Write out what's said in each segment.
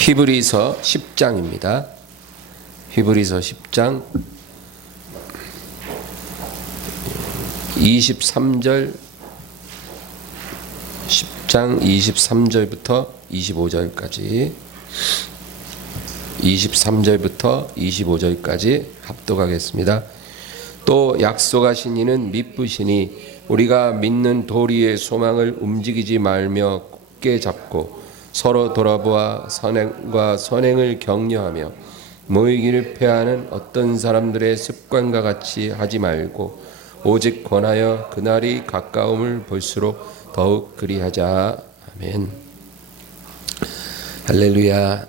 히브리서 10장입니다. 히브리서 10장 23절 10장 23절부터 25절까지 23절부터 25절까지 합독하겠습니다. 또 약속하신 이는 미쁘시니 우리가 믿는 도리의 소망을 움직이지 말며 굳게 잡고 서로 돌아보아 선행과 선행을 격려하며 모이기를 패하는 어떤 사람들의 습관과 같이 하지 말고 오직 권하여 그날이 가까움을 볼수록 더욱 그리하자. 아멘. 할렐루야.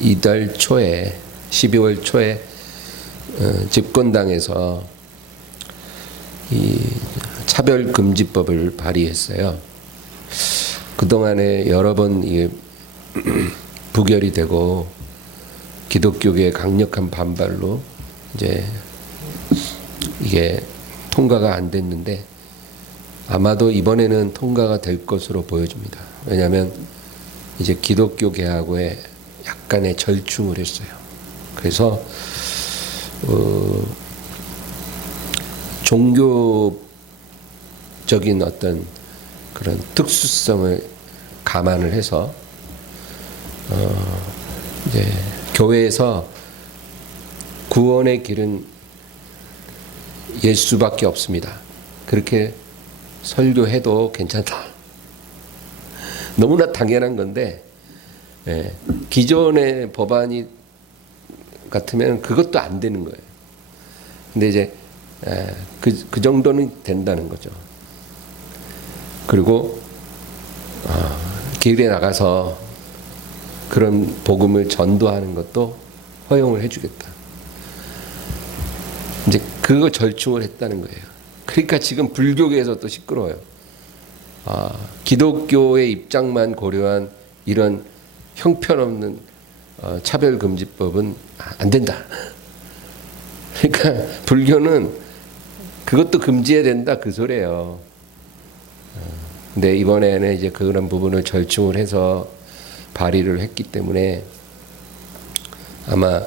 이달 초에 12월 초에 집권당에서 이 차별금지법을 발의했어요. 그동안에 여러 번 이게 부결이 되고 기독교계의 강력한 반발로 이제 이게 통과가 안 됐는데 아마도 이번에는 통과가 될 것으로 보여집니다. 왜냐하면 이제 기독교계하고의 약간의 절충을 했어요. 그래서 종교적인 어떤 그런 특수성을 감안을 해서 이제 교회에서 구원의 길은 예수밖에 없습니다. 그렇게 설교해도 괜찮다. 너무나 당연한 건데 기존의 법안이 같으면 그것도 안 되는 거예요. 근데 이제 그 정도는 된다는 거죠. 그리고 길에 나가서 그런 복음을 전도하는 것도 허용을 해주겠다. 이제 그거 절충을 했다는 거예요. 그러니까 지금 불교계에서 또 시끄러워요. 기독교의 입장만 고려한 이런 형편없는 차별금지법은 안 된다. 그러니까 불교는 그것도 금지해야 된다 그 소리예요. 근데 이번에는 이제 그런 부분을 절충을 해서 발의를 했기 때문에 아마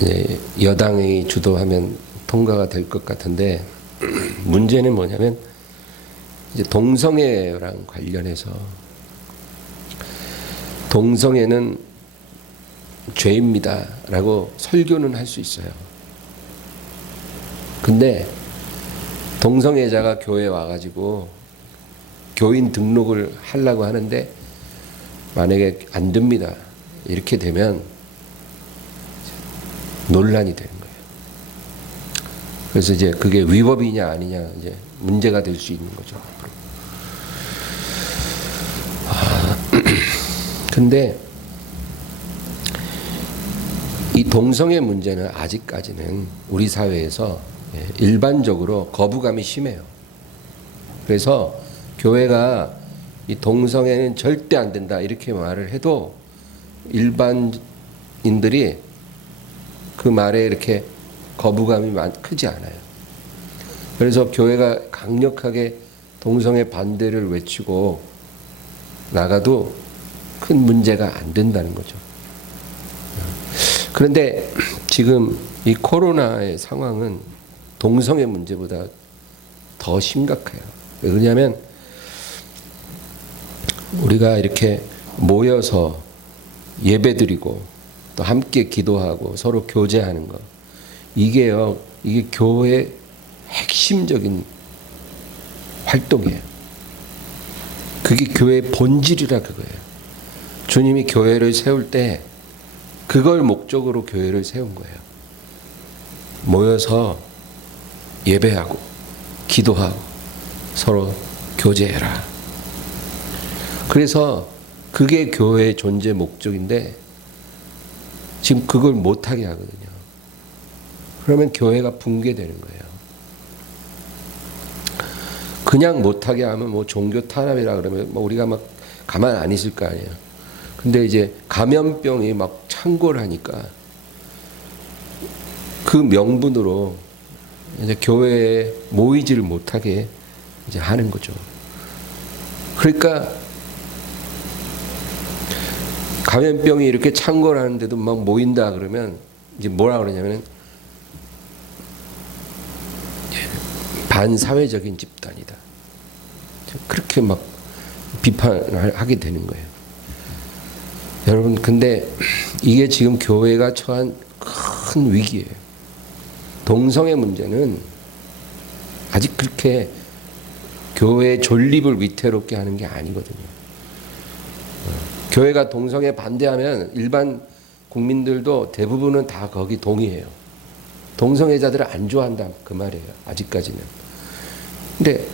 이제 여당이 주도하면 통과가 될 것 같은데 문제는 뭐냐면 이제 동성애랑 관련해서 동성애는 죄입니다라고 설교는 할 수 있어요. 근데 동성애자가 교회에 와가지고 교인 등록을 하려고 하는데 만약에 안 됩니다. 이렇게 되면 논란이 되는 거예요. 그래서 이제 그게 위법이냐 아니냐 이제 문제가 될 수 있는 거죠. 근데 이 동성애 문제는 아직까지는 우리 사회에서 일반적으로 거부감이 심해요. 그래서 교회가 이 동성애는 절대 안 된다 이렇게 말을 해도 일반인들이 그 말에 이렇게 거부감이 크지 않아요. 그래서 교회가 강력하게 동성애 반대를 외치고 나가도 큰 문제가 안 된다는 거죠. 그런데 지금 이 코로나의 상황은 동성애 문제보다 더 심각해요. 왜냐하면 우리가 이렇게 모여서 예배드리고 또 함께 기도하고 서로 교제하는 것 이게요, 이게 교회의 핵심적인 활동이에요. 그게 교회의 본질이라 그거예요. 주님이 교회를 세울 때 그걸 목적으로 교회를 세운 거예요. 모여서 예배하고 기도하고 서로 교제해라. 그래서 그게 교회의 존재 목적인데 지금 그걸 못하게 하거든요. 그러면 교회가 붕괴되는 거예요. 그냥 못하게 하면 뭐 종교 탄압이라 그러면 뭐 우리가 막 가만 안 있을 거 아니에요. 근데 이제 감염병이 막 창궐 하니까 그 명분으로 이제 교회에 모이지를 못하게 이제 하는 거죠. 그러니까 감염병이 이렇게 창궐하는데도 막 모인다 그러면 이제 뭐라 그러냐면은 반사회적인 집단이다. 그렇게 막 비판을 하게 되는 거예요. 여러분, 근데 이게 지금 교회가 처한 큰 위기예요. 동성애 문제는 아직 그렇게 교회의 존립을 위태롭게 하는 게 아니거든요. 교회가 동성애 반대하면 일반 국민들도 대부분은 다 거기 동의해요. 동성애자들을 안 좋아한다 그 말이에요. 아직까지는. 근데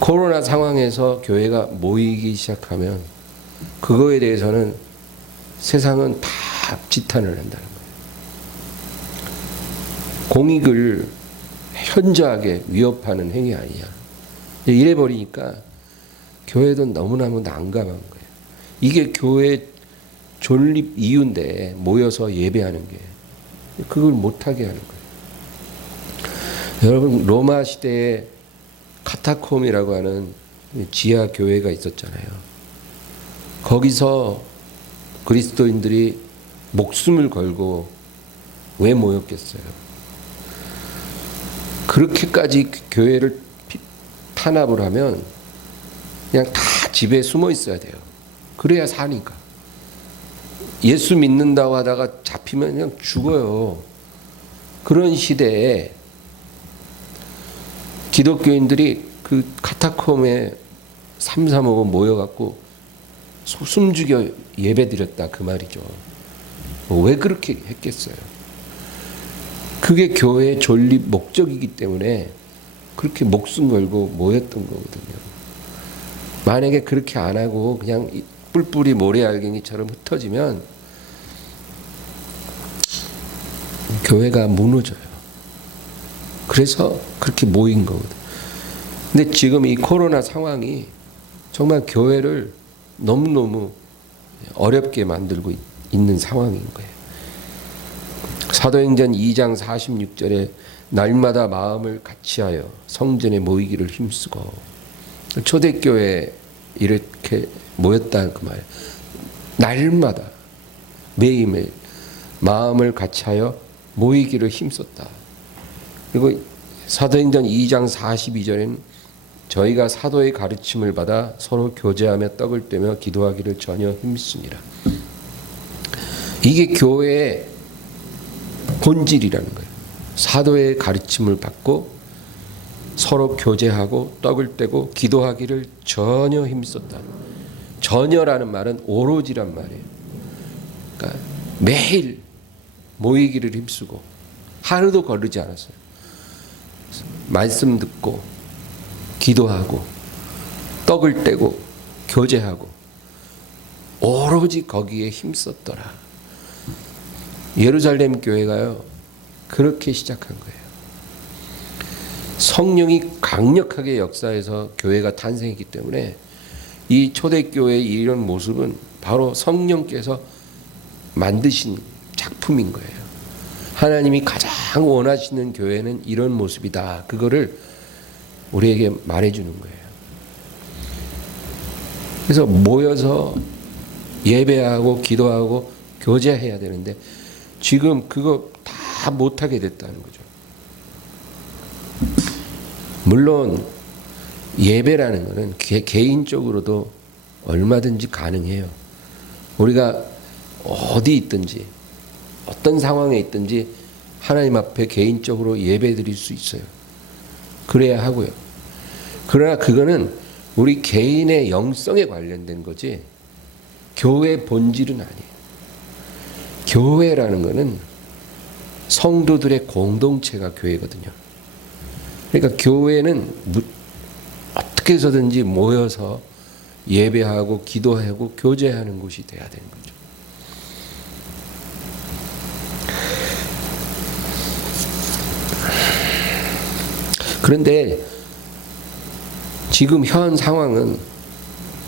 코로나 상황에서 교회가 모이기 시작하면 그거에 대해서는 세상은 다 지탄을 한다는 거예요. 공익을 현저하게 위협하는 행위 아니냐. 이래 버리니까 교회도 너무너무 난감한 거예요. 이게 교회 존립 이유인데 모여서 예배하는 게 그걸 못하게 하는 거예요. 여러분, 로마 시대에 카타콤이라고 하는 지하 교회가 있었잖아요. 거기서 그리스도인들이 목숨을 걸고 왜 모였겠어요? 그렇게까지 교회를 탄압을 하면 그냥 다 집에 숨어 있어야 돼요. 그래야 사니까. 예수 믿는다고 하다가 잡히면 그냥 죽어요. 그런 시대에 기독교인들이 그 카타콤에 3, 4모 모여갖고 숨죽여 예배드렸다 그 말이죠. 왜 그렇게 했겠어요? 그게 교회의 존립 목적이기 때문에 그렇게 목숨 걸고 모였던 거거든요. 만약에 그렇게 안 하고 그냥 뿔뿔이 모래알갱이처럼 흩어지면 교회가 무너져요. 그래서 그렇게 모인 거거든요. 근데 지금 이 코로나 상황이 정말 교회를 너무너무 어렵게 만들고 있는 상황인 거예요. 사도행전 2장 46절에 날마다 마음을 같이하여 성전에 모이기를 힘쓰고, 초대교회 이렇게 모였다는 그 말. 날마다 매일매일 마음을 같이하여 모이기를 힘썼다. 그리고 사도행전 2장 42절에는 저희가 사도의 가르침을 받아 서로 교제하며 떡을 떼며 기도하기를 전혀 힘쓰니라. 이게 교회의 본질이라는 거예요. 사도의 가르침을 받고 서로 교제하고 떡을 떼고 기도하기를 전혀 힘썼다. 전혀라는 말은 오로지란 말이에요. 그러니까 매일 모이기를 힘쓰고 하루도 거르지 않았어요. 말씀 듣고 기도하고 떡을 떼고 교제하고 오로지 거기에 힘썼더라. 예루살렘 교회가요 그렇게 시작한 거예요. 성령이 강력하게 역사해서 교회가 탄생했기 때문에 이 초대교회의 이런 모습은 바로 성령께서 만드신 작품인 거예요. 하나님이 가장 원하시는 교회는 이런 모습이다. 그거를 우리에게 말해주는 거예요. 그래서 모여서 예배하고 기도하고 교제해야 되는데 지금 그거 다 못하게 됐다는 거죠. 물론 예배라는 것은 개인적으로도 얼마든지 가능해요. 우리가 어디 있든지 어떤 상황에 있든지 하나님 앞에 개인적으로 예배 드릴 수 있어요. 그래야 하고요. 그러나 그거는 우리 개인의 영성에 관련된 거지 교회 본질은 아니에요. 교회라는 것은 성도들의 공동체가 교회거든요. 그러니까 교회는 어떻게 해서든지 모여서 예배하고 기도하고 교제하는 곳이 돼야 되는 거죠. 그런데 지금 현 상황은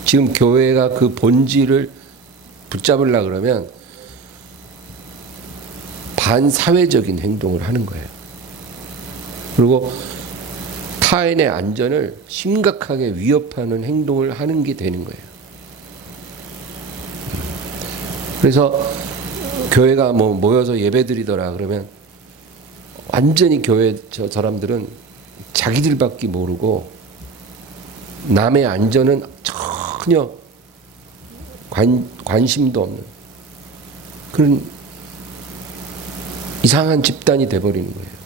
지금 교회가 그 본질을 붙잡으려고 그러면 반사회적인 행동을 하는 거예요. 그리고 타인의 안전을 심각하게 위협하는 행동을 하는 게 되는 거예요. 그래서 교회가 뭐 모여서 예배드리더라 그러면 완전히 교회 저 사람들은 자기들밖에 모르고 남의 안전은 전혀 관심도 없는 그런 이상한 집단이 돼버리는 거예요.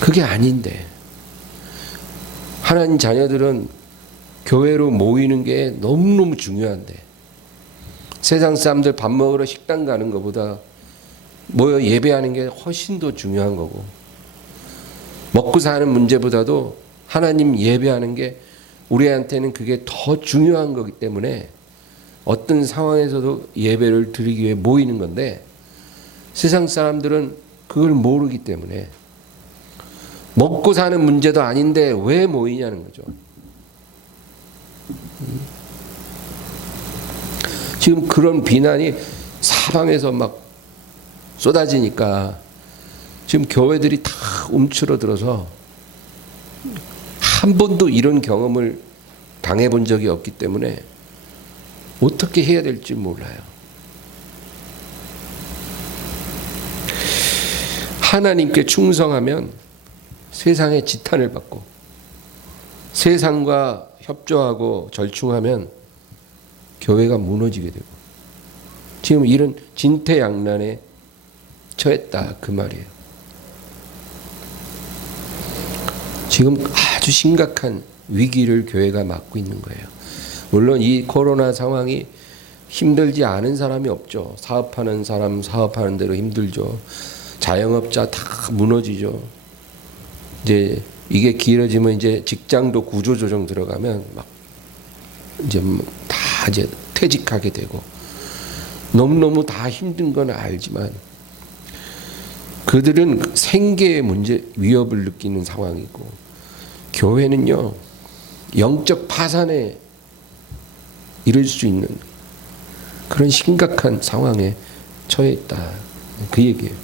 그게 아닌데 하나님 자녀들은 교회로 모이는 게 너무너무 중요한데 세상 사람들 밥 먹으러 식당 가는 것보다 모여 예배하는 게 훨씬 더 중요한 거고 먹고 사는 문제보다도 하나님 예배하는 게 우리한테는 그게 더 중요한 거기 때문에 어떤 상황에서도 예배를 드리기 위해 모이는 건데 세상 사람들은 그걸 모르기 때문에 먹고 사는 문제도 아닌데 왜 모이냐는 거죠. 지금 그런 비난이 사방에서 막 쏟아지니까 지금 교회들이 다 움츠러들어서 한 번도 이런 경험을 당해본 적이 없기 때문에 어떻게 해야 될지 몰라요. 하나님께 충성하면 세상의 지탄을 받고 세상과 협조하고 절충하면 교회가 무너지게 되고 지금 이런 진퇴양난에 처했다 그 말이에요. 지금 아주 심각한 위기를 교회가 맞고 있는 거예요. 물론 이 코로나 상황이 힘들지 않은 사람이 없죠. 사업하는 사람 사업하는 대로 힘들죠. 자영업자 다 무너지죠. 이제 이게 길어지면 이제 직장도 구조조정 들어가면 막 이제 다 이제 퇴직하게 되고 너무너무 다 힘든 건 알지만 그들은 생계의 문제 위협을 느끼는 상황이고 교회는요 영적 파산에 이를 수 있는 그런 심각한 상황에 처해 있다 그 얘기예요.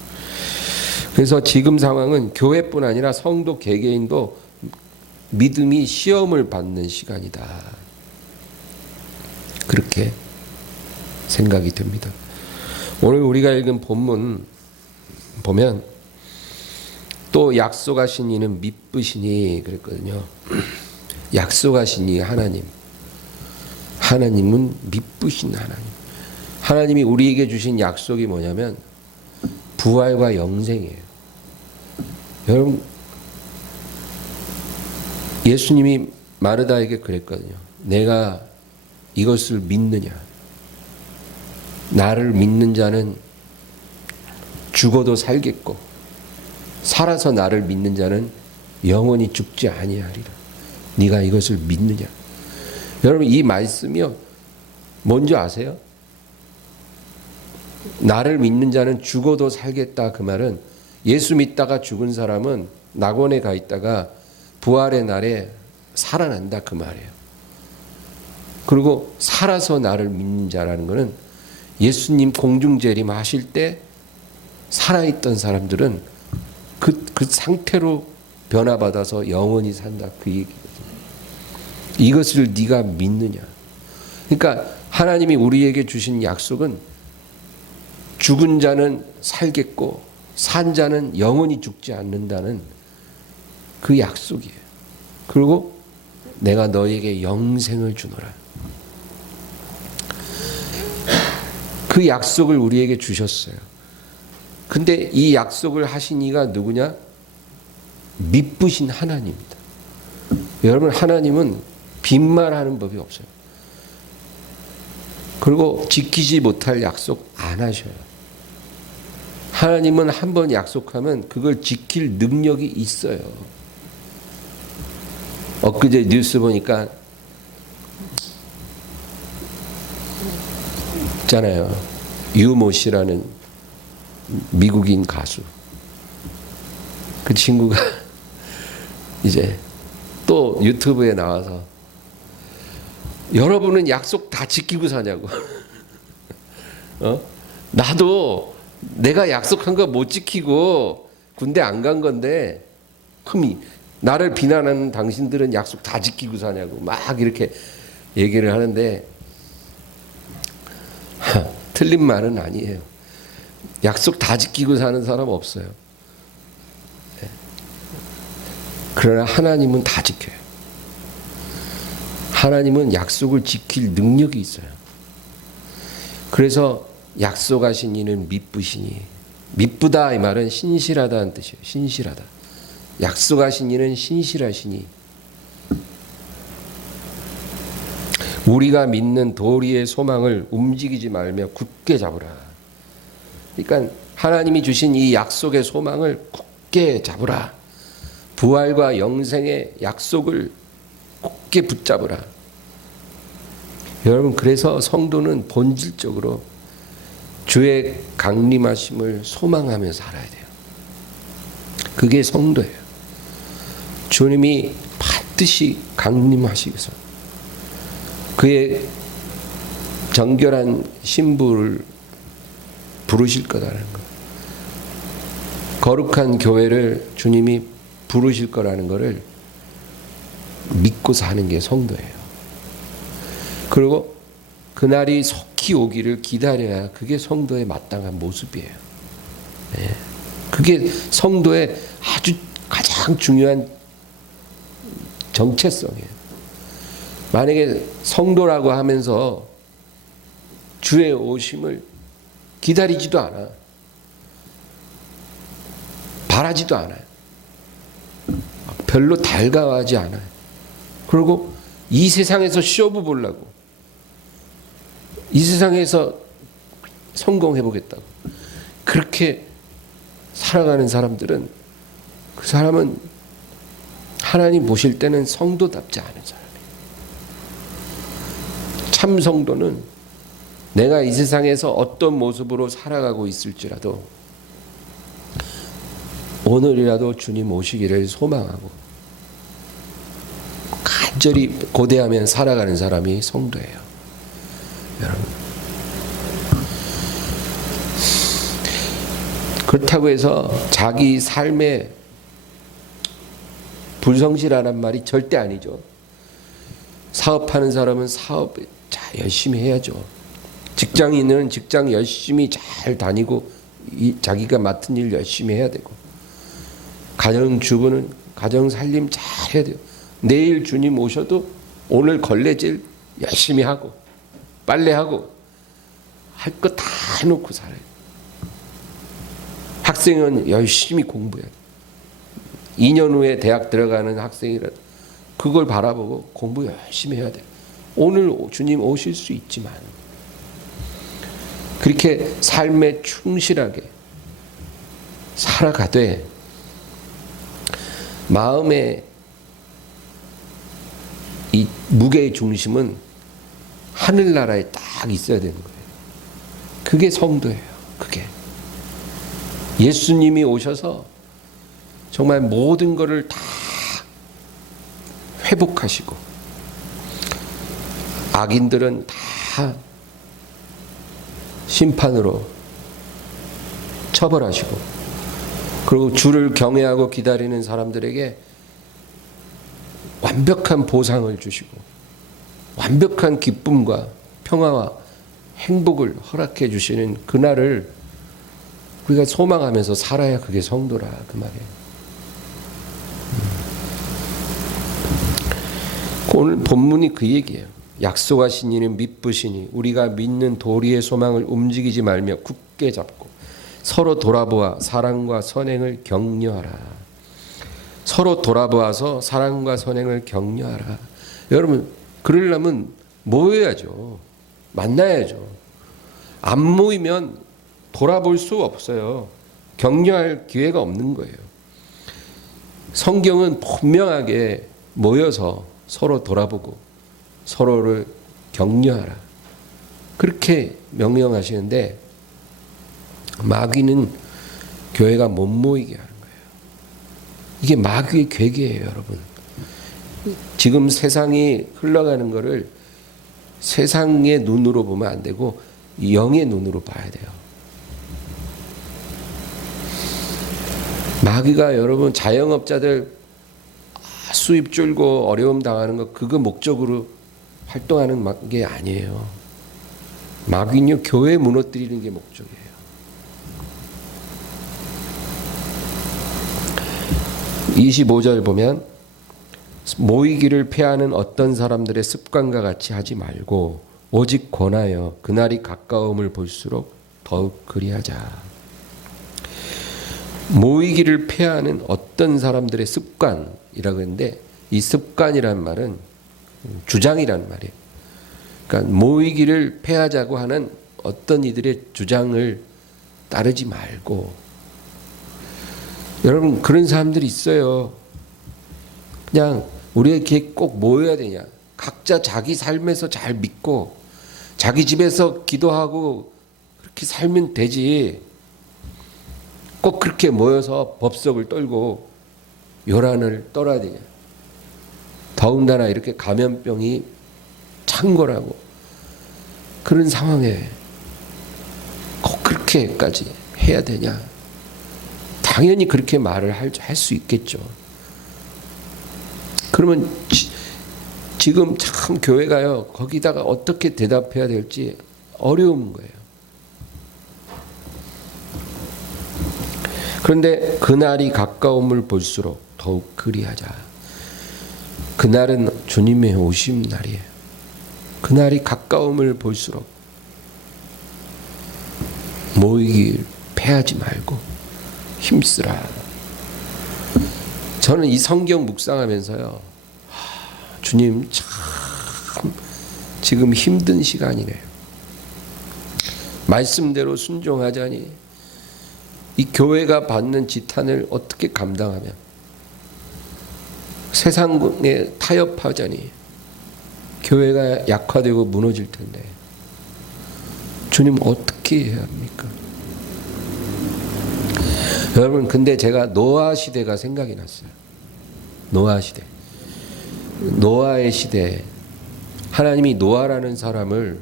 그래서 지금 상황은 교회뿐 아니라 성도 개개인도 믿음이 시험을 받는 시간이다 그렇게 생각이 됩니다. 오늘 우리가 읽은 본문 보면 또 약속하신 이는 미쁘시니 그랬거든요. 약속하신 이 하나님은 미쁘신 하나님. 하나님이 우리에게 주신 약속이 뭐냐면 부활과 영생이에요. 여러분 예수님이 마르다에게 그랬거든요. 내가 이것을 믿느냐? 나를 믿는 자는 죽어도 살겠고 살아서 나를 믿는 자는 영원히 죽지 아니하리라. 네가 이것을 믿느냐? 여러분 이 말씀이요 뭔지 아세요? 나를 믿는 자는 죽어도 살겠다 그 말은 예수 믿다가 죽은 사람은 낙원에 가 있다가 부활의 날에 살아난다 그 말이에요. 그리고 살아서 나를 믿는 자라는 것은 예수님 공중재림 하실 때 살아있던 사람들은 그 상태로 변화받아서 영원히 산다 그 얘기거든요. 이것을 네가 믿느냐. 그러니까 하나님이 우리에게 주신 약속은 죽은 자는 살겠고 산 자는 영원히 죽지 않는다는 그 약속이에요. 그리고 내가 너에게 영생을 주노라. 그 약속을 우리에게 주셨어요. 근데 이 약속을 하신 이가 누구냐? 미쁘신 하나님입니다. 여러분 하나님은 빈말하는 법이 없어요. 그리고 지키지 못할 약속 안 하셔요. 하나님은 한번 약속하면 그걸 지킬 능력이 있어요. 엊그제 뉴스 보니까 있잖아요. 유모 씨라는 미국인 가수. 그 친구가 이제 또 유튜브에 나와서 여러분은 약속 다 지키고 사냐고. 나도 내가 약속한 거 못 지키고 군대 안 간 건데 흠이 나를 비난하는 당신들은 약속 다 지키고 사냐고 막 이렇게 얘기를 하는데 틀린 말은 아니에요. 약속 다 지키고 사는 사람 없어요. 그러나 하나님은 다 지켜요. 하나님은 약속을 지킬 능력이 있어요. 그래서 약속하신 이는 미쁘시니, 미쁘다 이 말은 신실하다는 뜻이에요. 신실하다. 약속하신 이는 신실하시니 우리가 믿는 도리의 소망을 움직이지 말며 굳게 잡으라. 그러니까 하나님이 주신 이 약속의 소망을 굳게 잡으라. 부활과 영생의 약속을 굳게 붙잡으라. 여러분, 그래서 성도는 본질적으로 주의 강림하심을 소망하며 살아야 돼요. 그게 성도예요. 주님이 반드시 강림하시겠어. 그의 정결한 신부를 부르실 거라는 거. 거룩한 교회를 주님이 부르실 거라는 것을 믿고 사는 게 성도예요. 그리고 그날이 속히 오기를 기다려야 그게 성도의 마땅한 모습이에요. 네. 그게 성도의 아주 가장 중요한 정체성이에요. 만약에 성도라고 하면서 주의 오심을 기다리지도 않아. 바라지도 않아요. 별로 달가워하지 않아요. 그리고 이 세상에서 쇼부 보려고, 이 세상에서 성공해보겠다고 그렇게 살아가는 사람들은, 그 사람은 하나님 보실 때는 성도답지 않은 사람이에요. 참 성도는 내가 이 세상에서 어떤 모습으로 살아가고 있을지라도 오늘이라도 주님 오시기를 소망하고 간절히 고대하며 살아가는 사람이 성도예요. 여러분, 그렇다고 해서 자기 삶에 불성실하란 말이 절대 아니죠. 사업하는 사람은 사업 잘 열심히 해야죠. 직장인은 직장 열심히 잘 다니고 자기가 맡은 일 열심히 해야 되고, 가정주부는 가정 살림 잘 해야 돼요. 내일 주님 오셔도 오늘 걸레질 열심히 하고 빨래하고 할 거 다 해놓고 살아요. 학생은 열심히 공부해야 돼요. 2년 후에 대학 들어가는 학생이라 그걸 바라보고 공부 열심히 해야 돼요. 오늘 주님 오실 수 있지만 그렇게 삶에 충실하게 살아가되 마음의 이 무게의 중심은 하늘나라에 딱 있어야 되는 거예요. 그게 성도예요. 그게 예수님이 오셔서 정말 모든 것을 다 회복하시고 악인들은 다 심판으로 처벌하시고, 그리고 주를 경외하고 기다리는 사람들에게 완벽한 보상을 주시고 완벽한 기쁨과 평화와 행복을 허락해 주시는 그날을 우리가 소망하면서 살아야 그게 성도라, 그 말이에요. 오늘 본문이 그 얘기예요. 약속하신 이는 미쁘시니 우리가 믿는 도리의 소망을 움직이지 말며 굳게 잡고 서로 돌아보아 사랑과 선행을 격려하라. 서로 돌아보아서 사랑과 선행을 격려하라. 여러분, 그러려면 모여야죠. 만나야죠. 안 모이면 돌아볼 수 없어요. 격려할 기회가 없는 거예요. 성경은 분명하게 모여서 서로 돌아보고 서로를 격려하라, 그렇게 명령하시는데 마귀는 교회가 못 모이게 하는 거예요. 이게 마귀의 괴계예요, 여러분. 지금 세상이 흘러가는 거를 세상의 눈으로 보면 안 되고 영의 눈으로 봐야 돼요. 마귀가 여러분 자영업자들 수입 줄고 어려움 당하는 거 그거 목적으로 활동하는 게 아니에요. 마귀는요 교회 무너뜨리는 게 목적이에요. 25절 보면 모이기를 패하는 어떤 사람들의 습관과 같이 하지 말고 오직 권하여 그날이 가까움을 볼수록 더욱 그리하자. 모이기를 패하는 어떤 사람들의 습관이라고 했는데 이 습관이란 말은 주장이란 말이에요. 그러니까 모이기를 패하자고 하는 어떤 이들의 주장을 따르지 말고, 여러분 그런 사람들이 있어요. 그냥 우리가 이렇게 꼭 모여야 되냐, 각자 자기 삶에서 잘 믿고 자기 집에서 기도하고 그렇게 살면 되지, 꼭 그렇게 모여서 법석을 떨고 요란을 떨어야 되냐. 더군다나 이렇게 감염병이 창궐하고 그런 상황에 꼭 그렇게까지 해야 되냐. 당연히 그렇게 말을 할 수 있겠죠. 그러면 지금 참 교회가요 거기다가 어떻게 대답해야 될지 어려운 거예요. 그런데 그날이 가까움을 볼수록 더욱 그리하자. 그날은 주님의 오심 날이에요. 그날이 가까움을 볼수록 모이길 패하지 말고 힘쓰라. 저는 이 성경 묵상하면서요, 주님 참 지금 힘든 시간이네요. 말씀대로 순종하자니 이 교회가 받는 지탄을 어떻게 감당하며 세상에 타협하자니 교회가 약화되고 무너질 텐데 주님 어떻게 해야 합니까? 여러분 근데 제가 노아 시대가 생각이 났어요. 노아 시대. 노아의 시대에 하나님이 노아라는 사람을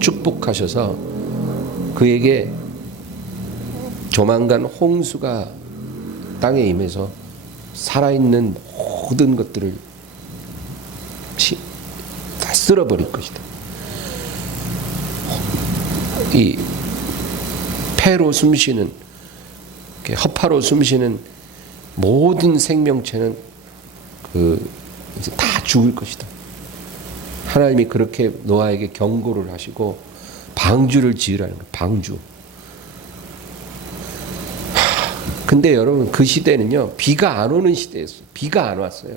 축복하셔서 그에게 조만간 홍수가 땅에 임해서 살아있는 모든 것들을 다 쓸어버릴 것이다. 이 폐로 숨쉬는, 허파로 숨쉬는 모든 생명체는 이제 다 죽을 것이다. 하나님이 그렇게 노아에게 경고를 하시고 방주를 지으라는 거예요. 방주. 근데 여러분 그 시대는요 비가 안 오는 시대였어요. 비가 안 왔어요.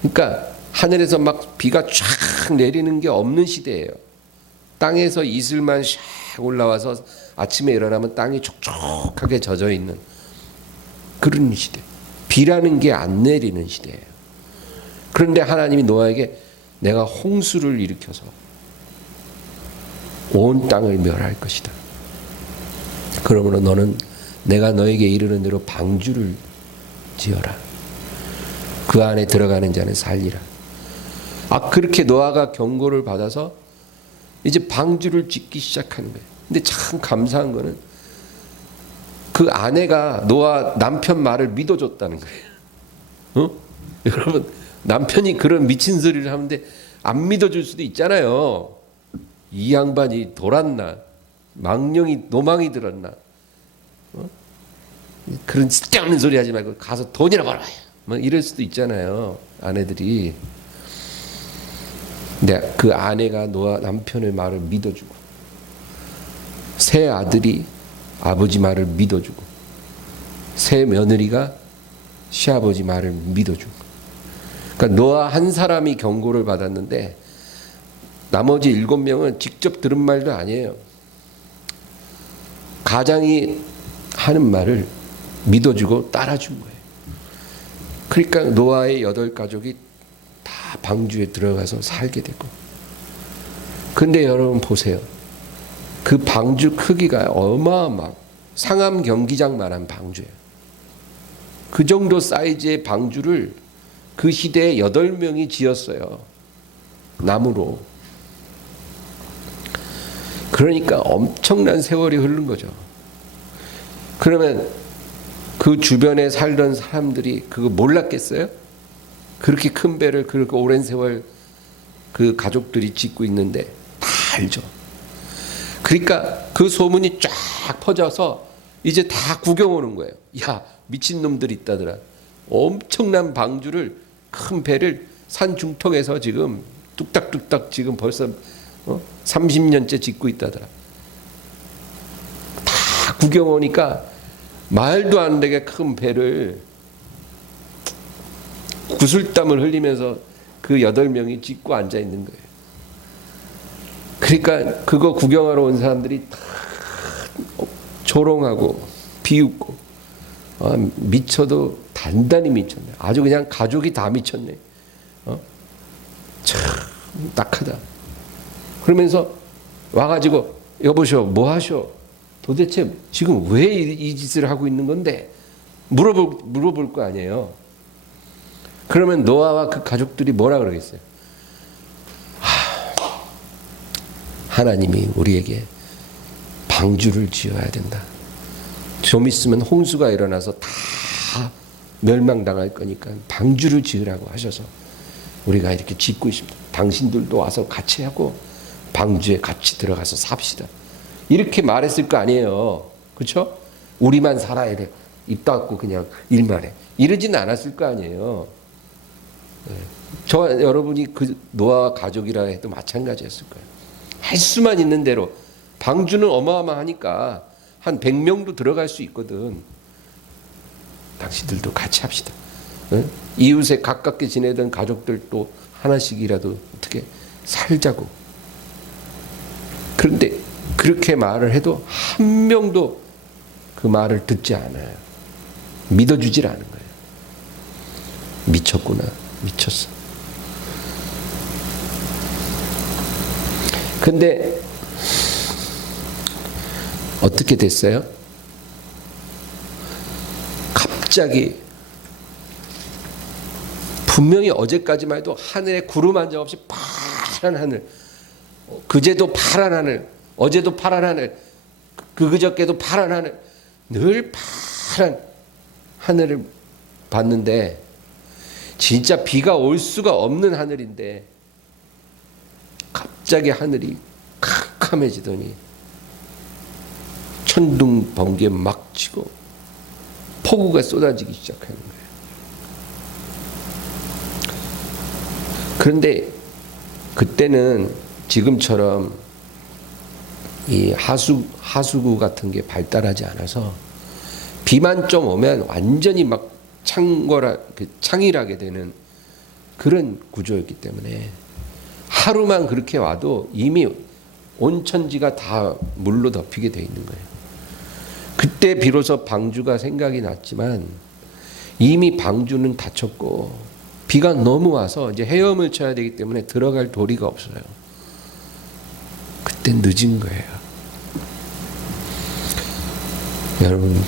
그러니까 하늘에서 막 비가 쫙 내리는 게 없는 시대예요. 땅에서 이슬만 샥 올라와서 아침에 일어나면 땅이 촉촉하게 젖어 있는 그런 시대. 비라는 게 안 내리는 시대예요. 그런데 하나님이 노아에게 내가 홍수를 일으켜서 온 땅을 멸할 것이다. 그러므로 너는 내가 너에게 이르는 대로 방주를 지어라. 그 안에 들어가는 자는 살리라. 그렇게 노아가 경고를 받아서 이제 방주를 짓기 시작하는 거예요. 근데 참 감사한 거는 그 아내가 노아 남편 말을 믿어줬다는 거예요. 여러분 남편이 그런 미친 소리를 하는데 안 믿어줄 수도 있잖아요. 이 양반이 돌았나, 노망이 들었나. 그런 쓸데없는 소리 하지 말고 가서 돈이나 벌어요. 뭐 이럴 수도 있잖아요. 아내들이. 근데 그 아내가 노아 남편의 말을 믿어주고, 새 아들이 아버지 말을 믿어주고, 새 며느리가 시아버지 말을 믿어주고. 그러니까 노아 한 사람이 경고를 받았는데 나머지 7명은 직접 들은 말도 아니에요. 가장이 하는 말을 믿어주고 따라준 거예요. 그러니까 노아의 8가족이 다 방주에 들어가서 살게 되고. 근데 여러분 보세요. 그 방주 크기가 어마어마하고 상암 경기장만한 방주예요. 그 정도 사이즈의 방주를 그 시대에 8명이 지었어요. 나무로. 그러니까 엄청난 세월이 흐른 거죠. 그러면 그 주변에 살던 사람들이 그거 몰랐겠어요? 그렇게 큰 배를 그렇게 오랜 세월 그 가족들이 짓고 있는데 다 알죠. 그러니까 그 소문이 쫙 퍼져서 이제 다 구경 오는 거예요. 야, 미친놈들이 있다더라. 엄청난 방주를, 큰 배를 산 중턱에서 지금 뚝딱뚝딱 지금 벌써 30년째 짓고 있다더라. 다 구경 오니까 말도 안 되게 큰 배를 구슬땀을 흘리면서 그 8명이 짓고 앉아 있는 거예요. 그러니까 그거 구경하러 온 사람들이 다 조롱하고 비웃고 미쳐도 단단히 미쳤네. 아주 그냥 가족이 다 미쳤네. 참 딱하다. 그러면서 와가지고 여보시오 뭐 하셔? 도대체 지금 왜 이 짓을 하고 있는 건데? 물어볼 거 아니에요. 그러면 노아와 그 가족들이 뭐라 그러겠어요? 하나님이 우리에게 방주를 지어야 된다. 좀 있으면 홍수가 일어나서 다 멸망당할 거니까 방주를 지으라고 하셔서 우리가 이렇게 짓고 있습니다. 당신들도 와서 같이 하고 방주에 같이 들어가서 삽시다. 이렇게 말했을 거 아니에요. 그렇죠? 우리만 살아야 돼. 입 닫고 그냥 일만 해. 이러지는 않았을 거 아니에요. 저 여러분이 그 노아와 가족이라 해도 마찬가지였을 거예요. 할 수만 있는 대로. 방주는 어마어마하니까 한 100명도 들어갈 수 있거든. 당신들도 같이 합시다. 이웃에 가깝게 지내던 가족들도 하나씩이라도 어떻게 살자고. 그런데 그렇게 말을 해도 한 명도 그 말을 듣지 않아요. 믿어주질 않은 거예요. 미쳤구나. 미쳤어. 근데 어떻게 됐어요? 갑자기 분명히 어제까지만 해도 하늘에 구름 한 점 없이 파란 하늘, 그제도 파란 하늘, 어제도 파란 하늘, 그저께도 파란 하늘, 늘 파란 하늘을 봤는데 진짜 비가 올 수가 없는 하늘인데 갑자기 하늘이 캄캄해지더니 천둥 번개 막 치고 폭우가 쏟아지기 시작하는 거예요. 그런데 그때는 지금처럼 이 하수구 같은 게 발달하지 않아서 비만 좀 오면 완전히 막 창일하게 되는 그런 구조였기 때문에 하루만 그렇게 와도 이미 온 천지가 다 물로 덮이게 돼 있는 거예요. 그때 비로소 방주가 생각이 났지만 이미 방주는 닫혔고 비가 너무 와서 이제 헤엄을 쳐야 되기 때문에 들어갈 도리가 없어요. 그때 늦은 거예요. 여러분,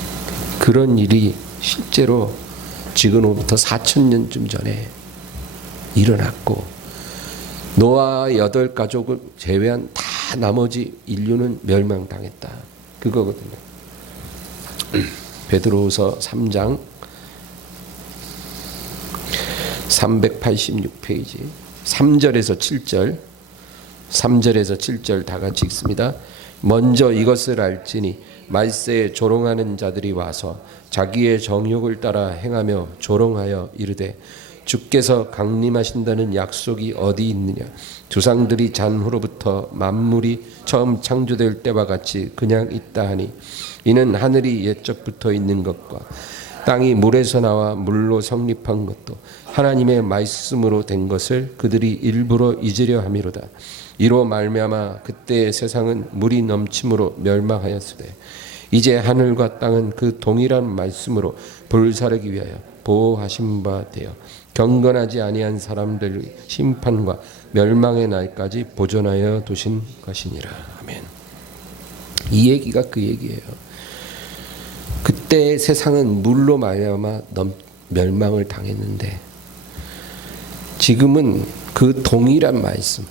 그런 일이 실제로 지금으로부터 4,000년쯤 전에 일어났고 노아 8가족을 제외한 다 나머지 인류는 멸망당했다. 그거거든요. 베드로후서 3장 386페이지 3절에서 7절 3절에서 7절 다 같이 읽습니다. 먼저 이것을 알지니 말세에 조롱하는 자들이 와서 자기의 정욕을 따라 행하며 조롱하여 이르되 주께서 강림하신다는 약속이 어디 있느냐. 조상들이 잔후로부터 만물이 처음 창조될 때와 같이 그냥 있다 하니 이는 하늘이 옛적부터 있는 것과 땅이 물에서 나와 물로 성립한 것도 하나님의 말씀으로 된 것을 그들이 일부러 잊으려 함이로다. 이로 말미암아 그때의 세상은 물이 넘침으로 멸망하였으되 이제 하늘과 땅은 그 동일한 말씀으로 불사르기 위하여 보호하신 바 되어 경건하지 아니한 사람들의 심판과 멸망의 날까지 보존하여 두신 것이니라. 아멘. 이 얘기가 그 얘기예요. 그때 세상은 물로 말미암아 멸망을 당했는데 지금은 그 동일한 말씀,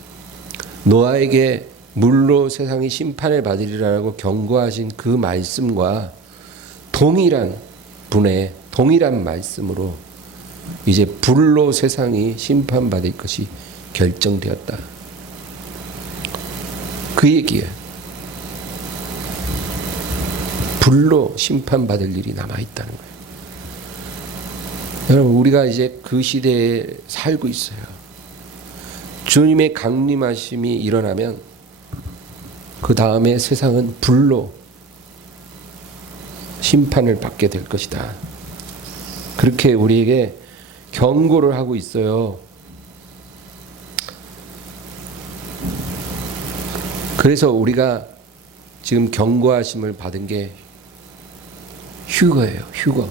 노아에게 물로 세상이 심판을 받으리라고 경고하신 그 말씀과 동일한 분의 동일한 말씀으로 이제 불로 세상이 심판받을 것이 결정되었다. 그 얘기예요. 불로 심판받을 일이 남아있다는 거예요. 여러분, 우리가 이제 그 시대에 살고 있어요. 주님의 강림하심이 일어나면 그 다음에 세상은 불로 심판을 받게 될 것이다. 그렇게 우리에게 경고를 하고 있어요. 그래서 우리가 지금 경고하심을 받은 게 휴거예요. 휴거.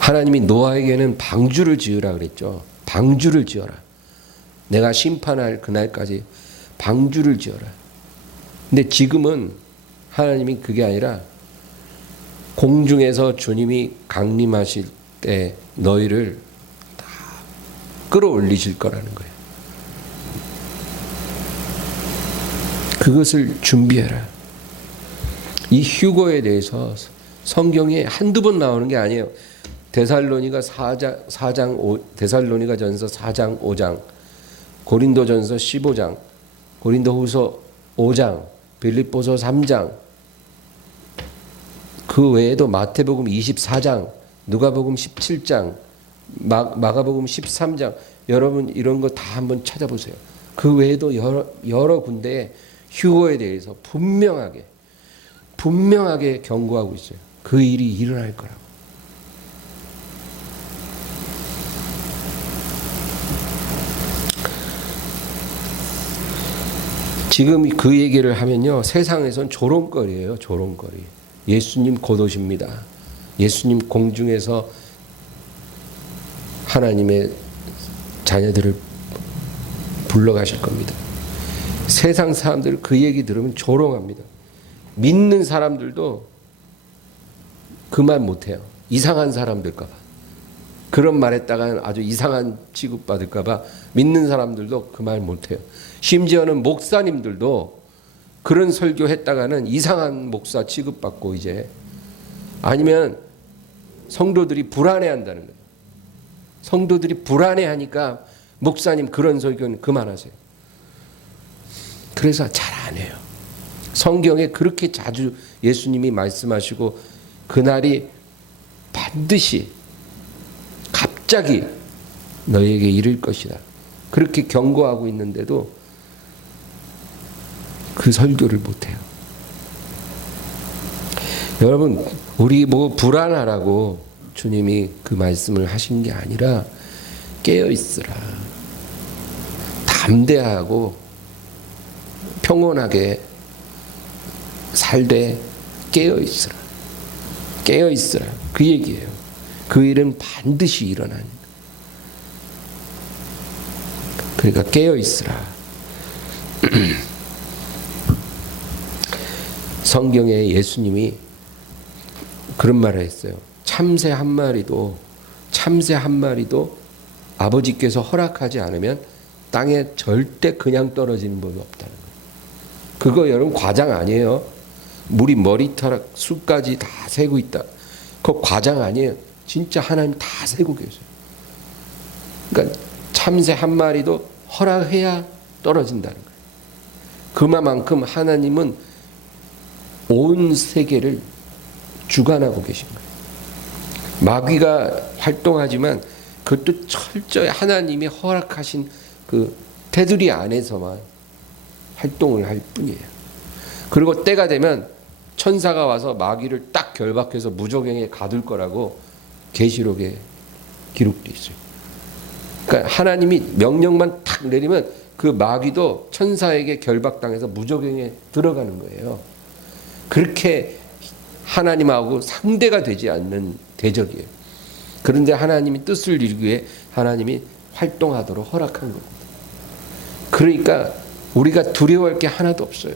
하나님이 노아에게는 방주를 지으라 그랬죠. 방주를 지어라. 내가 심판할 그날까지 방주를 지어라. 근데 지금은 하나님이 그게 아니라 공중에서 주님이 강림하실 때 너희를 다 끌어올리실 거라는 거예요. 그것을 준비해라. 이 휴거에 대해서 성경에 한두 번 나오는 게 아니에요. 데살로니가전서 4장 5장, 고린도전서 15장, 고린도후서 5장, 빌립보서 3장, 그 외에도 마태복음 24장, 누가복음 17장, 마가복음 13장, 여러분 이런 거 다 한번 찾아보세요. 그 외에도 여러 군데에 휴거에 대해서 분명하게 경고하고 있어요. 그 일이 일어날 거라고. 지금 그 얘기를 하면요, 세상에선 조롱거리예요. 조롱거리. 예수님 곧 오십니다. 예수님 공중에서 하나님의 자녀들을 불러가실 겁니다. 세상 사람들 그 얘기 들으면 조롱합니다. 믿는 사람들도 그 말 못해요. 이상한 사람 될까 봐. 그런 말 했다가 아주 이상한 취급받을까 봐 믿는 사람들도 그 말 못해요. 심지어는 목사님들도 그런 설교했다가는 이상한 목사 취급받고 이제 아니면 성도들이 불안해한다는 거예요. 성도들이 불안해하니까 목사님 그런 설교는 그만하세요. 그래서 잘 안 해요. 성경에 그렇게 자주 예수님이 말씀하시고 그날이 반드시 갑자기 너희에게 이를 것이다. 그렇게 경고하고 있는데도 그 설교를 못해요. 여러분, 우리 뭐 불안하라고 주님이 그 말씀을 하신 게 아니라 깨어있으라. 담대하고 평온하게 살되 깨어있으라. 깨어있으라. 그 얘기예요. 그 일은 반드시 일어난. 그러니까 깨어있으라. 성경에 예수님이 그런 말을 했어요. 참새 한 마리도 아버지께서 허락하지 않으면 땅에 절대 그냥 떨어지는 법이 없다는 거예요. 그거 여러분 과장 아니에요. 물이 머리카락 수까지 다 세고 있다. 그거 과장 아니에요. 진짜 하나님 다 세고 계세요. 그러니까 참새 한 마리도 허락해야 떨어진다는 거예요. 그만큼 하나님은 온 세계를 주관하고 계신 거예요. 마귀가 활동하지만 그것도 철저히 하나님이 허락하신 그 테두리 안에서만 활동을 할 뿐이에요. 그리고 때가 되면 천사가 와서 마귀를 딱 결박해서 무저갱에 가둘 거라고 계시록에 기록되어 있어요. 그러니까 하나님이 명령만 탁 내리면 그 마귀도 천사에게 결박당해서 무저갱에 들어가는 거예요. 그렇게 하나님하고 상대가 되지 않는 대적이에요. 그런데 하나님이 뜻을 이루기 위해 하나님이 활동하도록 허락한 겁니다. 그러니까 우리가 두려워할 게 하나도 없어요.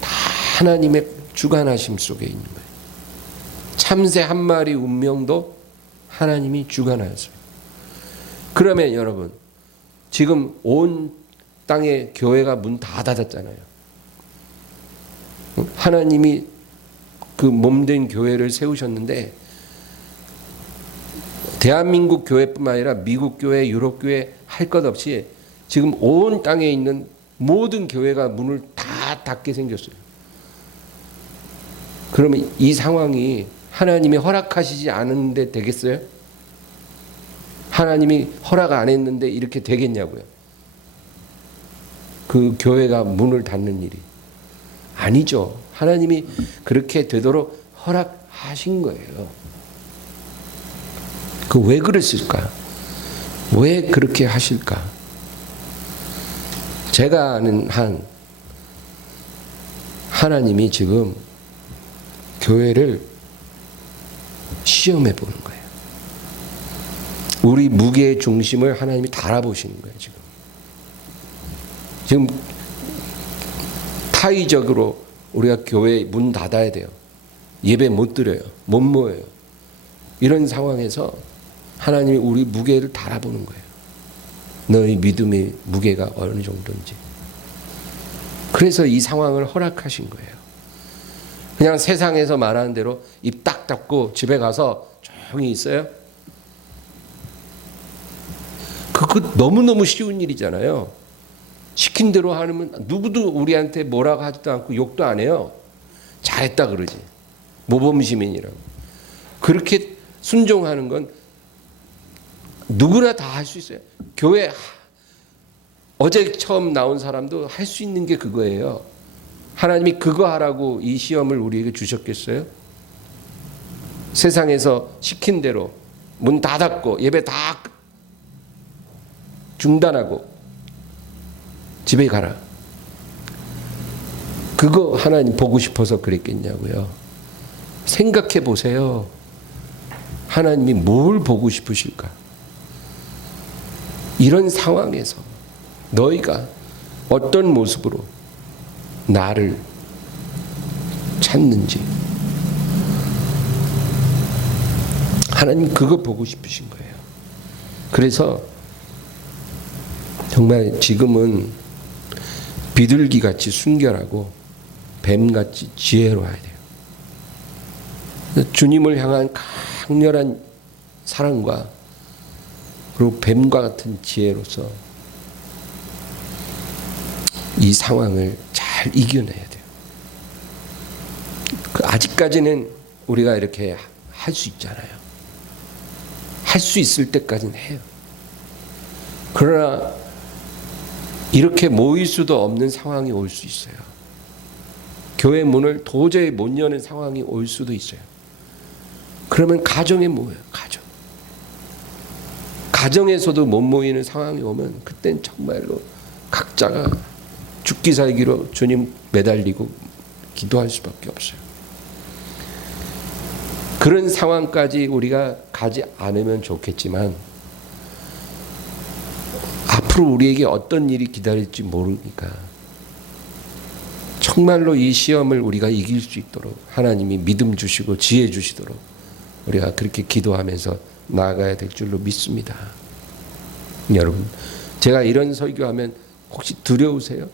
다 하나님의 주관하심 속에 있는 거예요. 참새 한 마리 운명도 하나님이 주관하세요. 그러면 여러분, 지금 온 땅에 교회가 문 다 닫았잖아요. 하나님이 그 몸된 교회를 세우셨는데 대한민국 교회뿐만 아니라 미국 교회, 유럽 교회 할 것 없이 지금 온 땅에 있는 모든 교회가 문을 다 닫게 생겼어요. 그러면 이 상황이 하나님이 허락하시지 않은데 되겠어요? 하나님이 허락 안 했는데 이렇게 되겠냐고요. 그 교회가 문을 닫는 일이. 아니죠. 하나님이 그렇게 되도록 허락하신 거예요. 그 왜 그랬을까? 왜 그렇게 하실까? 제가 아는 한 하나님이 지금 교회를 시험해 보는 거예요. 우리 무게의 중심을 하나님이 달아보시는 거예요. 지금 타의적으로 우리가 교회 문 닫아야 돼요. 예배 못 드려요. 못 모여요. 이런 상황에서 하나님이 우리 무게를 달아보는 거예요. 너희 믿음의 무게가 어느 정도인지. 그래서 이 상황을 허락하신 거예요. 그냥 세상에서 말하는 대로 입 딱 닫고 집에 가서 조용히 있어요. 그거 너무너무 쉬운 일이잖아요. 시킨 대로 하면 누구도 우리한테 뭐라고 하지도 않고 욕도 안 해요. 잘했다 그러지. 모범시민이라고. 그렇게 순종하는 건 누구나 다 할 수 있어요. 교회 어제 처음 나온 사람도 할 수 있는 게 그거예요. 하나님이 그거 하라고 이 시험을 우리에게 주셨겠어요? 세상에서 시킨 대로 문 다 닫고 예배 다 중단하고 집에 가라. 그거 하나님 보고 싶어서 그랬겠냐고요. 생각해 보세요. 하나님이 뭘 보고 싶으실까? 이런 상황에서 너희가 어떤 모습으로 나를 찾는지 하나님 그거 보고 싶으신 거예요. 그래서 정말 지금은 비둘기같이 순결하고 뱀같이 지혜로워야 돼요. 주님을 향한 강렬한 사랑과 그리고 뱀과 같은 지혜로서 이 상황을 잘 이겨내야 돼요. 아직까지는 우리가 이렇게 할 수 있잖아요. 할 수 있을 때까지는 해요. 그러나 이렇게 모일 수도 없는 상황이 올 수 있어요. 교회 문을 도저히 못 여는 상황이 올 수도 있어요. 그러면 가정에 모여요. 가정에서도 못 모이는 상황이 오면 그땐 정말로 각자가 죽기 살기로 주님 매달리고 기도할 수밖에 없어요. 그런 상황까지 우리가 가지 않으면 좋겠지만 앞으로 우리에게 어떤 일이 기다릴지 모르니까 정말로 이 시험을 우리가 이길 수 있도록 하나님이 믿음 주시고 지혜 주시도록 우리가 그렇게 기도하면서 나아가야 될 줄로 믿습니다. 여러분, 제가 이런 설교하면 혹시 두려우세요?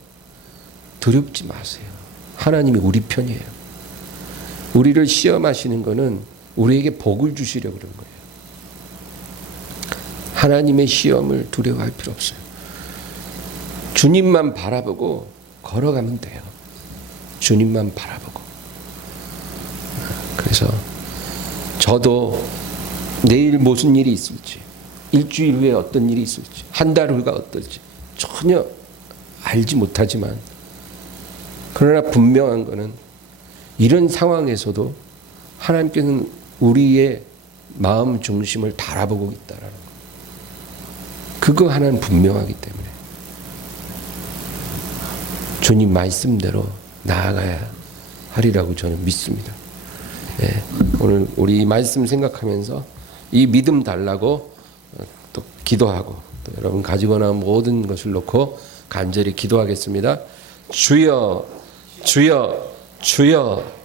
두렵지 마세요. 하나님이 우리 편이에요. 우리를 시험하시는 것은 우리에게 복을 주시려고 그런 거예요. 하나님의 시험을 두려워할 필요 없어요. 주님만 바라보고 걸어가면 돼요. 주님만 바라보고. 그래서 저도 내일 무슨 일이 있을지, 일주일 후에 어떤 일이 있을지, 한 달 후가 어떨지 전혀 알지 못하지만 그러나 분명한 것은 이런 상황에서도 하나님께서는 우리의 마음 중심을 달아보고 있다라는 것. 그거 하나는 분명하기 때문에 주님 말씀대로 나아가야 하리라고 저는 믿습니다. 예, 오늘 우리 말씀 생각하면서 이 믿음 달라고 또 기도하고 또 여러분 가지고 나온 모든 것을 놓고 간절히 기도하겠습니다. 주여, 주여, 주여.